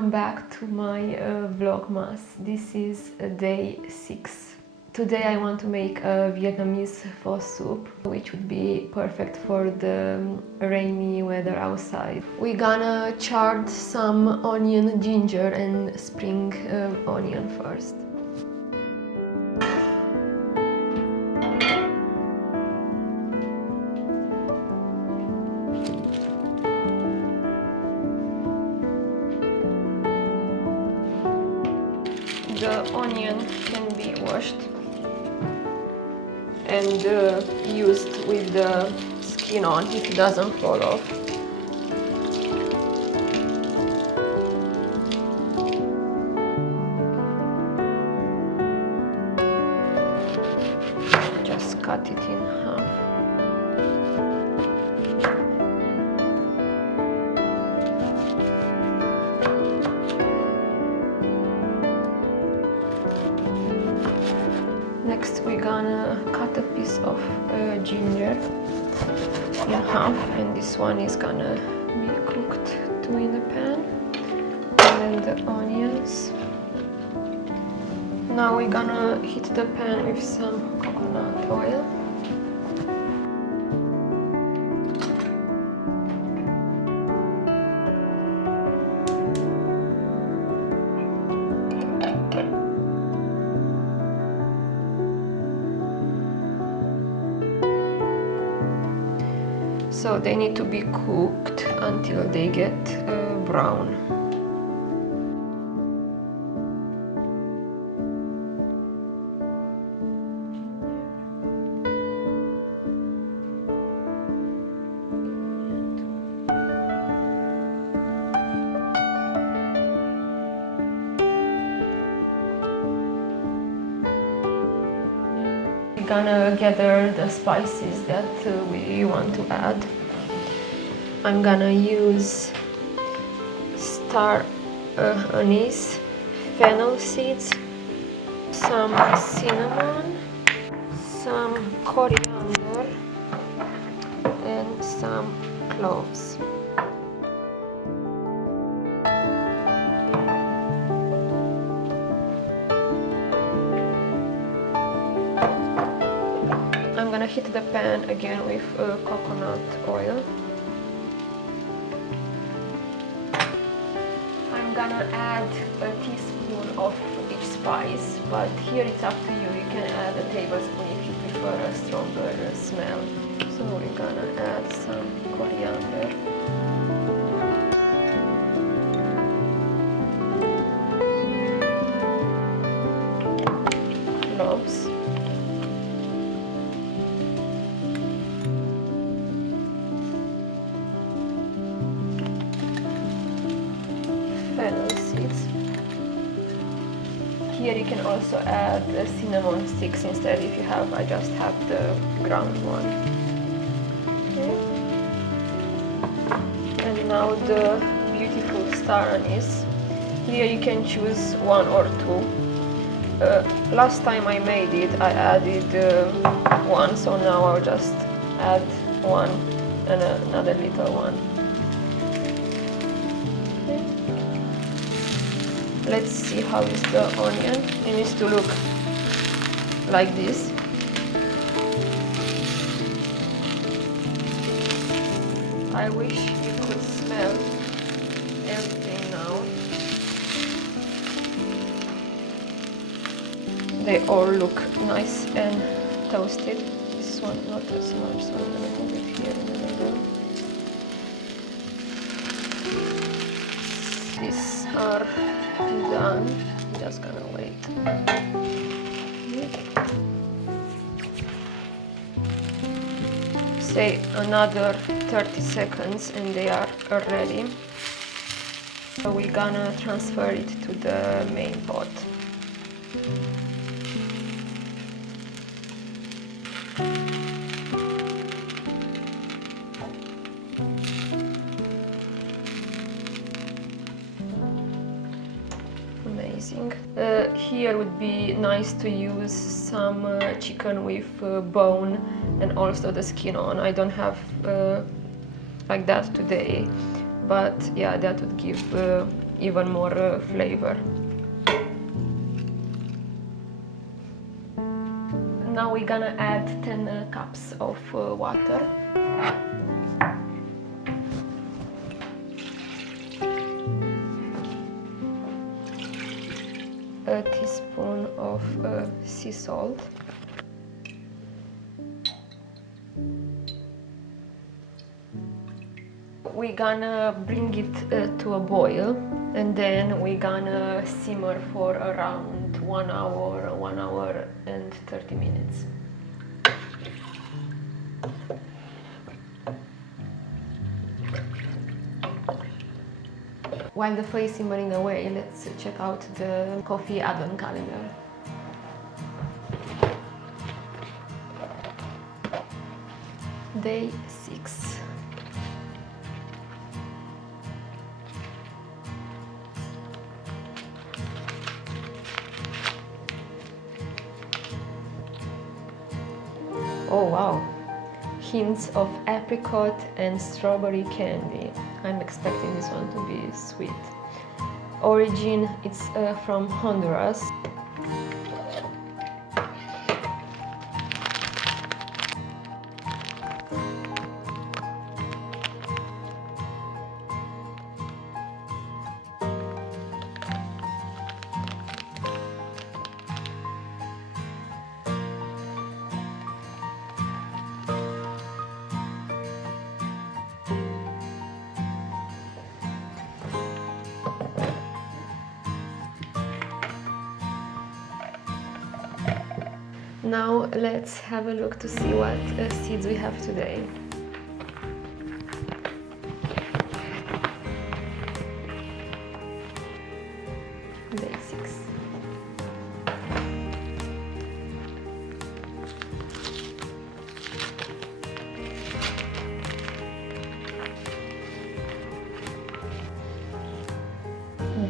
welcome back to my Vlogmas. This is day 6. Today I want to make a Vietnamese pho soup, which would be perfect for the rainy weather outside. We're gonna chard some onion, ginger and spring onion first. The onion can be washed and used with the skin on if it doesn't fall off. Just cut it in half. Next we're gonna cut a piece of ginger in half, and this one is gonna be cooked too in the pan. And then the onions. Now we're gonna heat the pan with some coconut oil. So they need to be cooked until they get brown. We're gonna gather the spices that we want to add. I'm gonna use star anise, fennel seeds, some cinnamon, some coriander and some cloves. I'm gonna heat the pan again with coconut oil. I'm gonna add a teaspoon of each spice, but here it's up to you. You can add a tablespoon if you prefer a stronger smell. So we're gonna add some coriander. Cloves. Fennel seeds. Here you can also add cinnamon sticks instead if you have. I just have the ground one. Okay. And now the beautiful star anise. Here you can choose one or two. Last time I made it, I added one, so now I'll just add one and another little one. Let's see how is the onion. It needs to look like this. I wish you could smell everything now. They all look nice and toasted. This one not as much, so I'm gonna move it here in the middle. These are done. Just gonna wait. Say another 30 seconds and they are ready. So we're gonna transfer it to the main pot. Amazing. Here would be nice to use some chicken with bone and also the skin on. I don't have like that today, but yeah, that would give even more flavor. Now we're gonna add 10 cups of water. A teaspoon of sea salt. We're gonna bring it to a boil, and then we're gonna simmer for around 1 hour and 30 minutes. While the food is simmering away, let's check out the coffee advent calendar. Day 6. Oh wow! Hints of apricot and strawberry candy. I'm expecting this one to be sweet. Origin, it's from Honduras. Now let's have a look to see what seeds we have today. Day 6.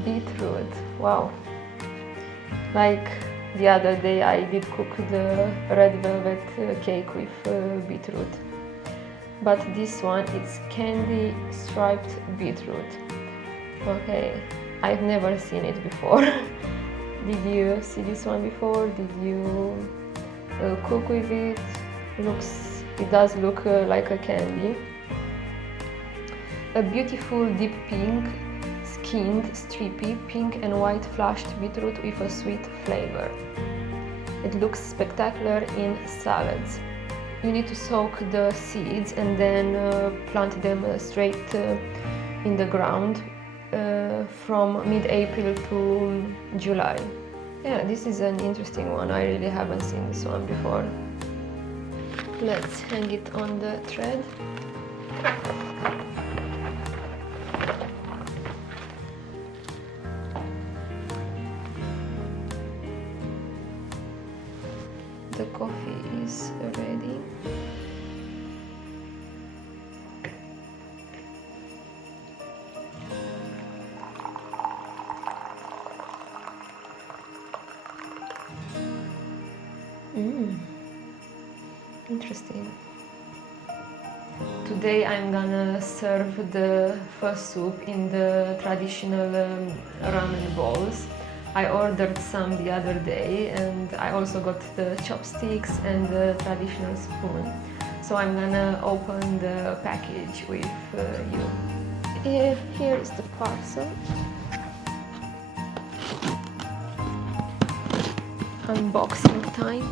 Beetroot, wow! Like the other day I did cook the red velvet cake with beetroot. But this one, it's candy striped beetroot. Okay, I've never seen it before. Did you see this one before? Did you cook with it? It does look like a candy. A beautiful deep pink, skinned, stripy, pink and white flushed beetroot with a sweet flavor. It looks spectacular in salads. You need to soak the seeds and then plant them straight in the ground from mid-April to July. Yeah, this is an interesting one. I really haven't seen this one before. Let's hang it on the thread. The coffee is ready. Interesting. Today I'm gonna serve the pho soup in the traditional ramen bowls. I ordered some the other day, and I also got the chopsticks and the traditional spoon. So I'm gonna open the package with you. Here is the parcel. Unboxing time.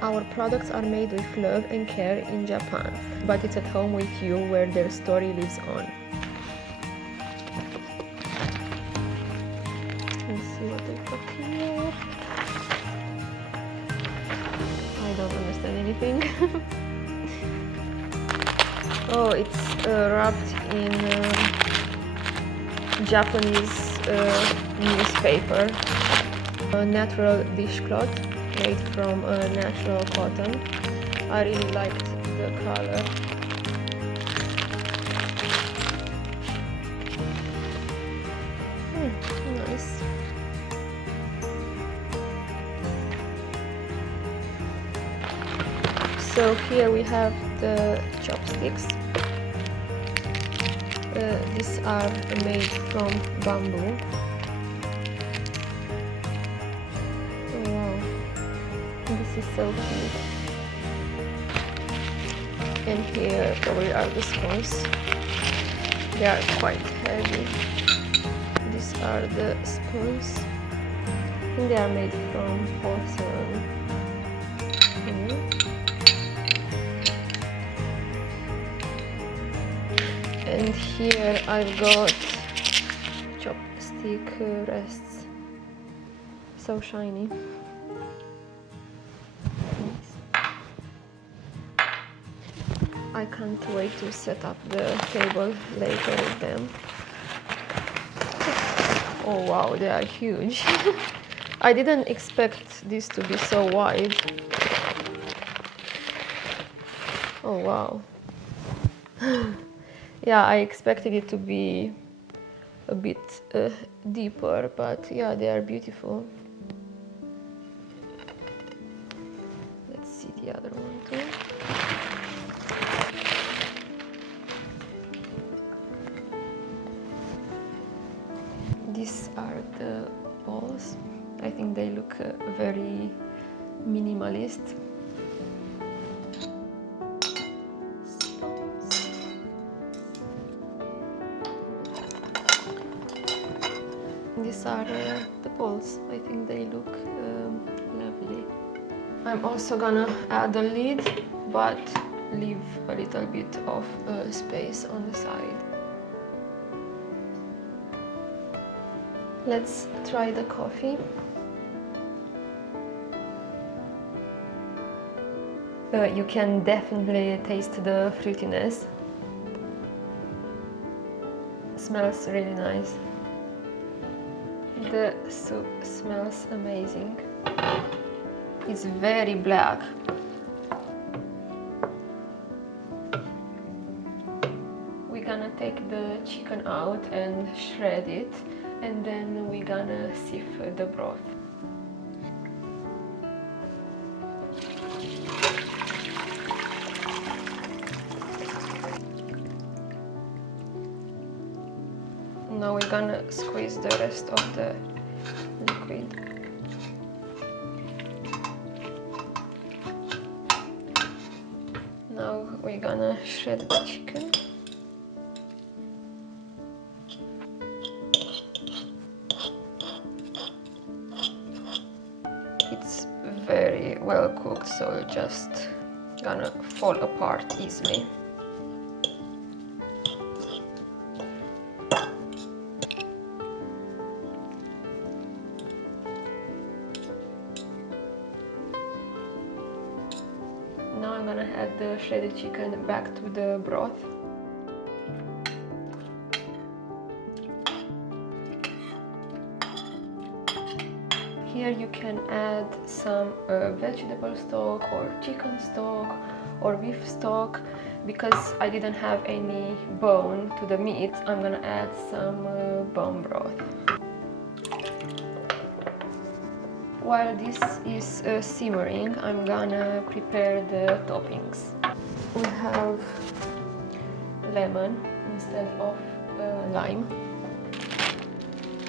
Our products are made with love and care in Japan, but it's at home with you where their story lives on. Let's see what they got here. I don't understand anything. Oh, it's wrapped in Japanese newspaper. A natural dishcloth made from natural cotton. I really liked the color. Nice. So here we have the chopsticks. These are made from bamboo. Oh wow, this is so cute. And here probably are the spoons. They are quite heavy. These are the spoons. And they are made from porcelain. And here I've got chopstick rests. So shiny. I can't wait to set up the table later with them. Oh wow, they are huge. I didn't expect this to be so wide. Oh wow. Yeah, I expected it to be a bit deeper, but yeah, they are beautiful. Let's see the other one too. These are the bowls. I think they look very minimalist. These are the bowls. I think they look lovely. I'm also gonna add a lid, but leave a little bit of space on the side. Let's try the coffee. You can definitely taste the fruitiness. Smells really nice. The soup smells amazing. It's very black. We're gonna take the chicken out and shred it, and then we're gonna sieve the broth. Now we're gonna squeeze the rest of the liquid. Now we're gonna shred the chicken. It's very well cooked, so it's just gonna fall apart easily. Now I'm gonna add the shredded chicken back to the broth. Here you can add some vegetable stock or chicken stock or beef stock. Because I didn't have any bone to the meat, I'm gonna add some bone broth. While this is simmering, I'm gonna prepare the toppings. We have lemon instead of lime,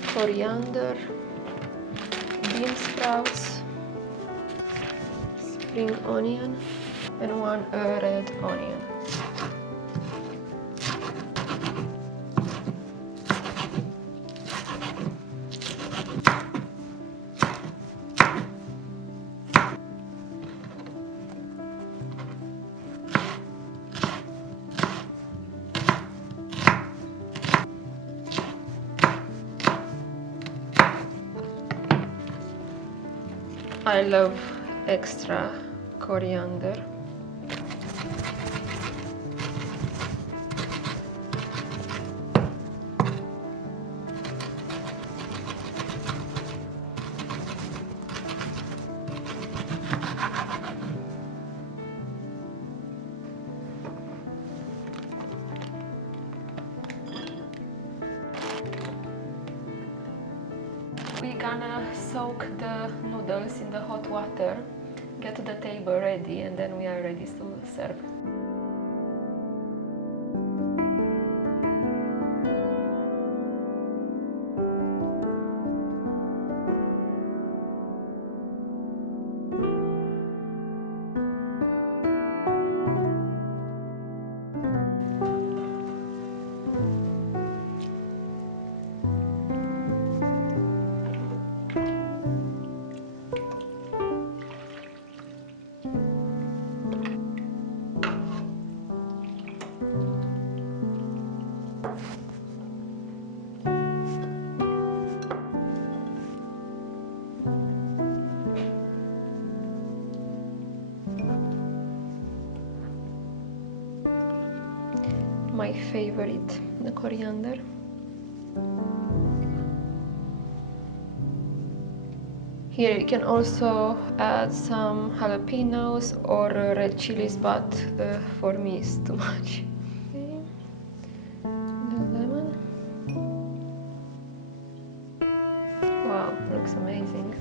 coriander, bean sprouts, spring onion, and one red onion. I love extra coriander. We're gonna soak the noodles in the hot water get the table ready, and then we are ready to serve. My favorite, the coriander. Here you can also add some jalapenos or red chilies, but for me it's too much. Okay. The lemon. Wow, looks amazing.